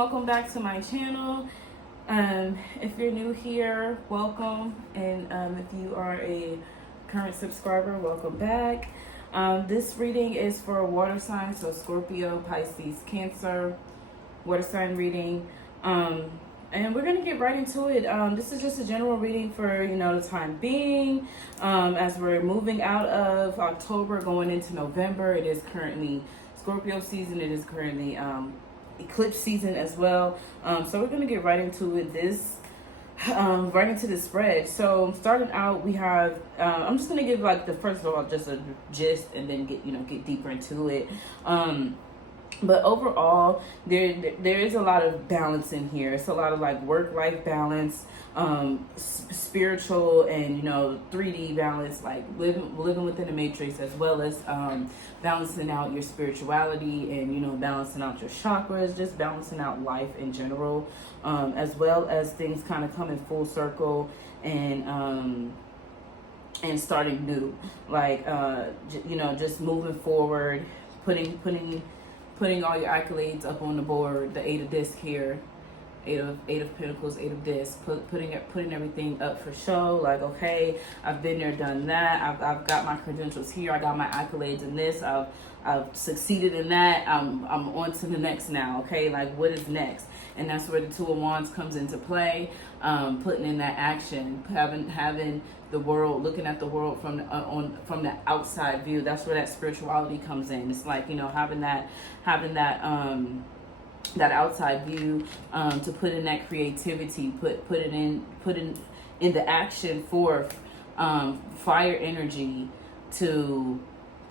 welcome back to my channel. If you're new here, welcome, and if you are a current subscriber, welcome back. This reading is for water signs, so Scorpio, Pisces, Cancer, water sign reading. And we're gonna get right into it. This is just a general reading for the time being. As we're moving out of October, going into November, it is currently Scorpio season. It is currently eclipse season as well. So we're gonna get right into it. Right into the spread. So starting out, we have. I'm just gonna give like the first of all just a gist, and then get deeper into it. But overall, there is a lot of balance in here. It's a lot of like work-life balance, spiritual and 3D balance, like living within the matrix, as well as balancing out your spirituality and balancing out your chakras, just balancing out life in general, as well as things kind of coming full circle and starting new, like just moving forward, putting all your accolades up on the board. The Eight of Disc here, Eight of Pentacles, Eight of Disc, putting everything up for show. Like, okay, I've been there, done that. I've got my credentials here. I got my accolades in this. I've succeeded in that. I'm on to the next now. Okay, like what is next? And that's where the Two of Wands comes into play. Putting in that action, having the world, looking at the world from the outside view. That's where that spirituality comes in. It's like having that outside view, to put in that creativity, put it in the action for fire energy to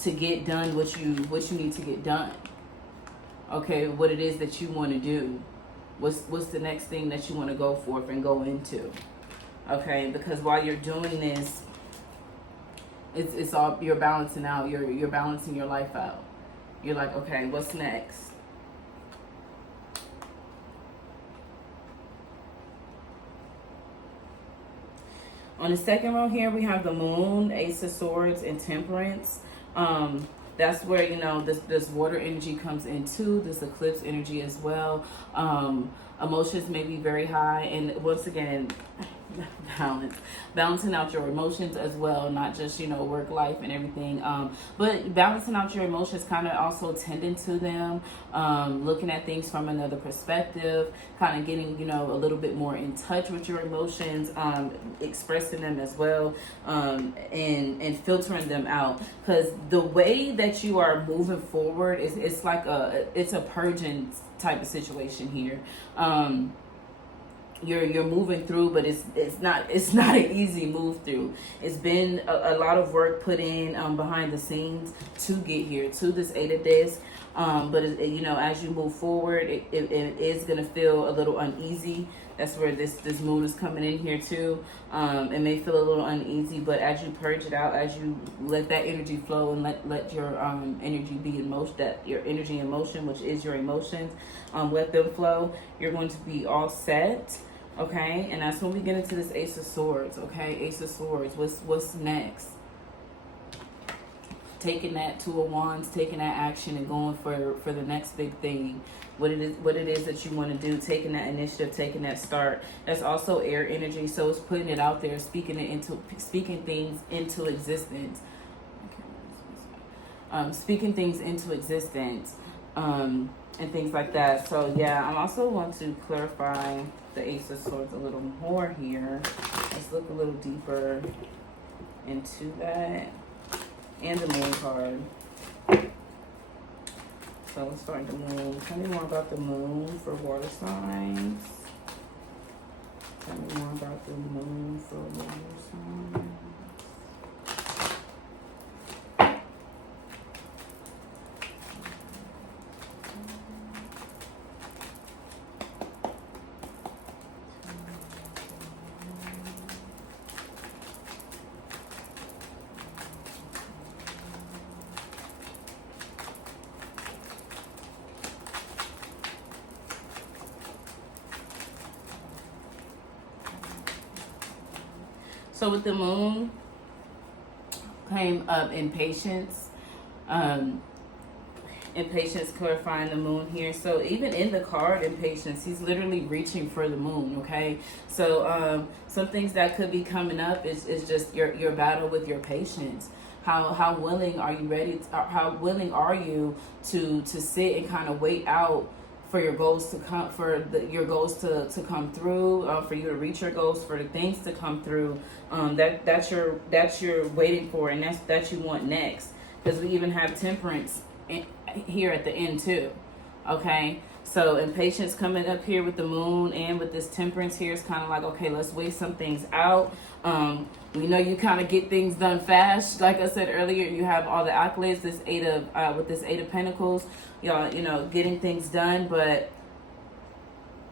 get done what you need to get done. Okay, what it is that you want to do. What's the next thing that you want to go forth and go into? Okay, because while you're doing this, it's all, you're balancing out. You're balancing your life out. You're like, okay, what's next? On the second row here, we have the Moon, Ace of Swords, and Temperance. That's where this water energy comes into this eclipse energy as well. Emotions may be very high, and once again, balancing out your emotions as well, not just work life and everything, but balancing out your emotions, kind of also tending to them, looking at things from another perspective, kind of getting a little bit more in touch with your emotions, expressing them as well, and filtering them out, because the way that you are moving forward it's like it's a purging type of situation here. You're moving through, but it's not an easy move through. It's been a lot of work put in behind the scenes to get here to this Eight of Discs. But as you move forward, it is gonna feel a little uneasy. That's where this moon is coming in here too. It may feel a little uneasy, but as you purge it out, as you let that energy flow and let your energy be in motion, that your energy in motion, which is your emotions, let them flow, you're going to be all set. Okay, and that's when we get into this Ace of Swords. Okay, Ace of Swords. What's next? Taking that Two of Wands, taking that action, and going for the next big thing. What it is that you want to do. Taking that initiative, taking that start. That's also air energy, so it's putting it out there, speaking things into existence. Speaking things into existence, and things like that. So yeah, I also want to clarify the Ace of Swords a little more here. Let's look a little deeper into that. And the Moon card. So let's start the Moon. Tell me more about the Moon for water signs. Tell me more about the Moon for water signs. So with the Moon came up impatience, Impatience clarifying the moon here. So even in the card impatience, he's literally reaching for the moon. Okay, so some things that could be coming up is just your battle with your patience. How willing are you how willing are you to sit and kind of wait out for your goals to come, your goals to come through, for you to reach your goals, for the things to come through, that's you're waiting for, and that you want next. Because we even have temperance here at the end too. Okay, so impatience coming up here with the moon and with this temperance here is kind of like, okay, let's weigh some things out. We know you kind of get things done fast. Like I said earlier, you have all the accolades. This with this Eight of Pentacles, y'all, getting things done, but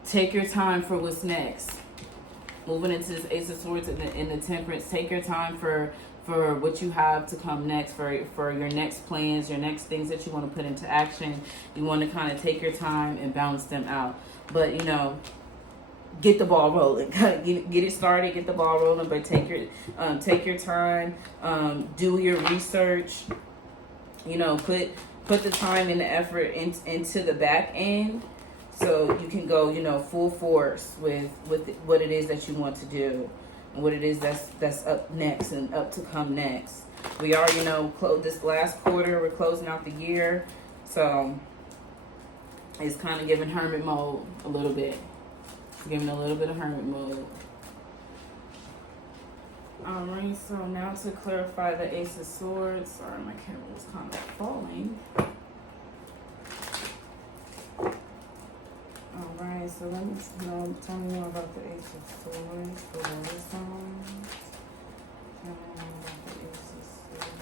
take your time for what's next. Moving into this Ace of Swords in the temperance, take your time for what you have to come next, for your next plans, your next things that you want to put into action. You want to kind of take your time and balance them out. But, get the ball rolling. Get it started, get the ball rolling, but take your time, do your research, put the time and the effort into the back end, so you can go, full force with what it is that you want to do, and what it is that's up next and up to come next. We are, this last quarter, we're closing out the year, so it's kind of giving hermit mode a little bit. Giving a little bit of hermit mode. Alright, so now to clarify the Ace of Swords. Sorry, my camera was kind of falling. Alright, so let me tell me more about the Ace of Swords for water signs. Tell me more about the Ace of Swords.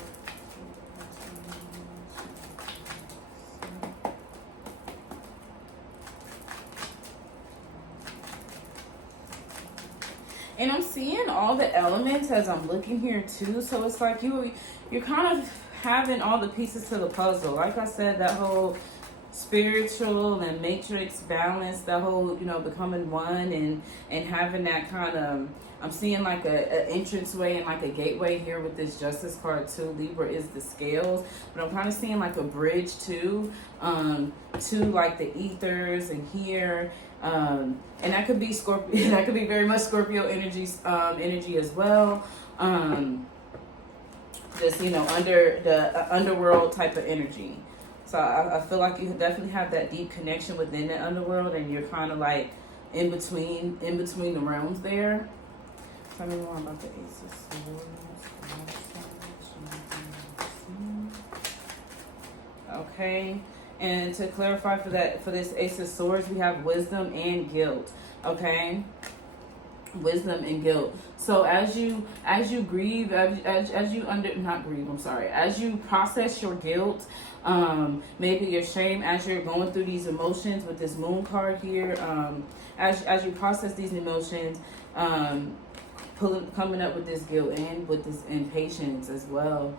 And I'm seeing all the elements as I'm looking here too. So it's like you're kind of having all the pieces to the puzzle. Like I said, that whole spiritual and matrix balance, that whole, becoming one and having that kind of, I'm seeing like a entranceway and like a gateway here with this Justice card too. Libra is the scales, but I'm kind of seeing like a bridge too, to like the ethers and here. And that could be Scorpio. That could be very much Scorpio energy as well. Just under the underworld type of energy. So I feel like you definitely have that deep connection within the underworld, and you're kind of like in between the realms there. Tell me more about the Ace of Swords. Okay. And to clarify for this Ace of Swords, we have wisdom and guilt. Okay, wisdom and guilt. So as you grieve, as you process your guilt, maybe your shame, as you're going through these emotions with this Moon card here, as you process these emotions, coming up with this guilt and with this impatience as well.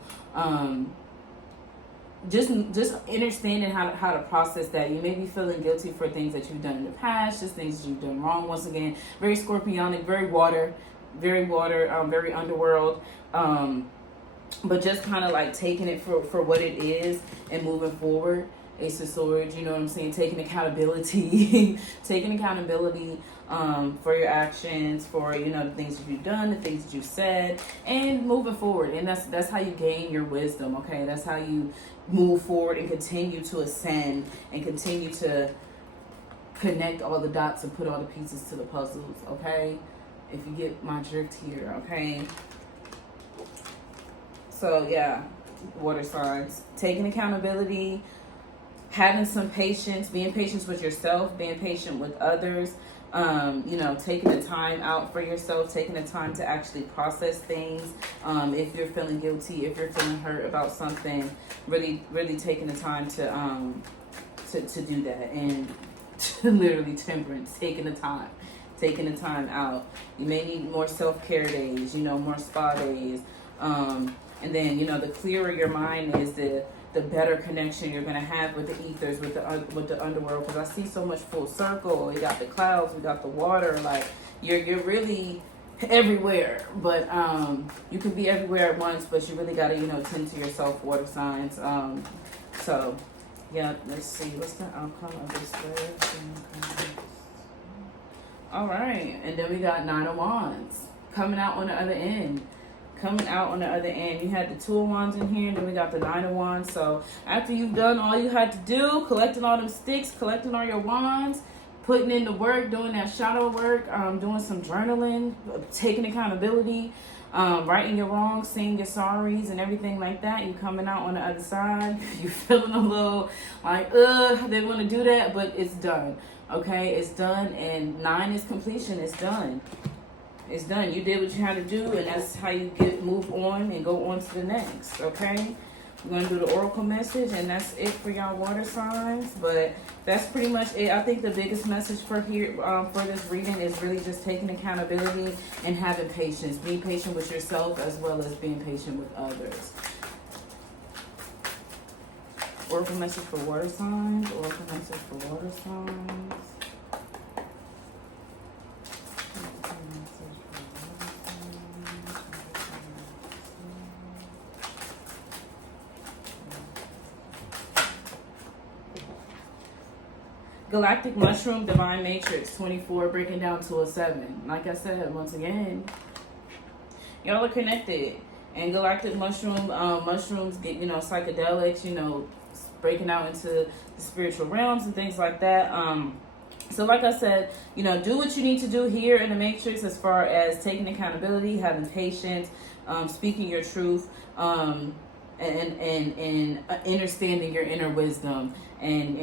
Just understanding how to process that. You may be feeling guilty for things that you've done in the past, just things that you've done wrong. Once again, very scorpionic, very water, very underworld. But just kind of like taking it for what it is and moving forward. Ace of Swords, you know what I'm saying? Taking accountability, for your actions, for the things that you've done, the things that you've said, and moving forward. And that's how you gain your wisdom. Okay, that's how you move forward and continue to ascend and continue to connect all the dots and put all the pieces to the puzzles. Okay, if you get my drift here. Okay, so yeah, water signs, taking accountability, having some patience, being patient with yourself, being patient with others, taking the time out for yourself, taking the time to actually process things. If you're feeling guilty, if you're feeling hurt about something, really taking the time to do that, and literally temperance, taking the time out. You may need more self-care days, more spa days. And then, the clearer your mind is, the better connection you're going to have with the ethers, with the underworld. Because I see so much full circle. We got the clouds, we got the water. Like, you're really everywhere. But you can be everywhere at once, but you really got to, tend to yourself, water signs. So Yeah, let's see. What's the outcome of this third? All right. And then we got Nine of Wands coming out on the other end. Coming out on the other end. You had the Two of Wands in here, and then we got the Nine of Wands. So after you've done all you had to do, collecting all them sticks, collecting all your wands, putting in the work, doing that shadow work, doing some journaling, taking accountability, righting your wrongs, saying your sorries and everything like that, you coming out on the other side. You're feeling a little like, they want to do that, but it's done. Okay, it's done, and 9 is completion. It's done. It's done. You did what you had to do, and that's how you move on and go on to the next. Okay, we're gonna do the oracle message, and that's it for y'all water signs. But that's pretty much it. I think the biggest message for here for this reading is really just taking accountability and having patience. Being patient with yourself as well as being patient with others. Oracle message for water signs. Oracle message for water signs. Galactic Mushroom, Divine Matrix, 24, breaking down to a 7. Like I said, once again, y'all are connected. And Galactic Mushroom, mushrooms get, psychedelics, breaking out into the spiritual realms and things like that. So like I said, do what you need to do here in the Matrix as far as taking accountability, having patience, speaking your truth, and understanding your inner wisdom and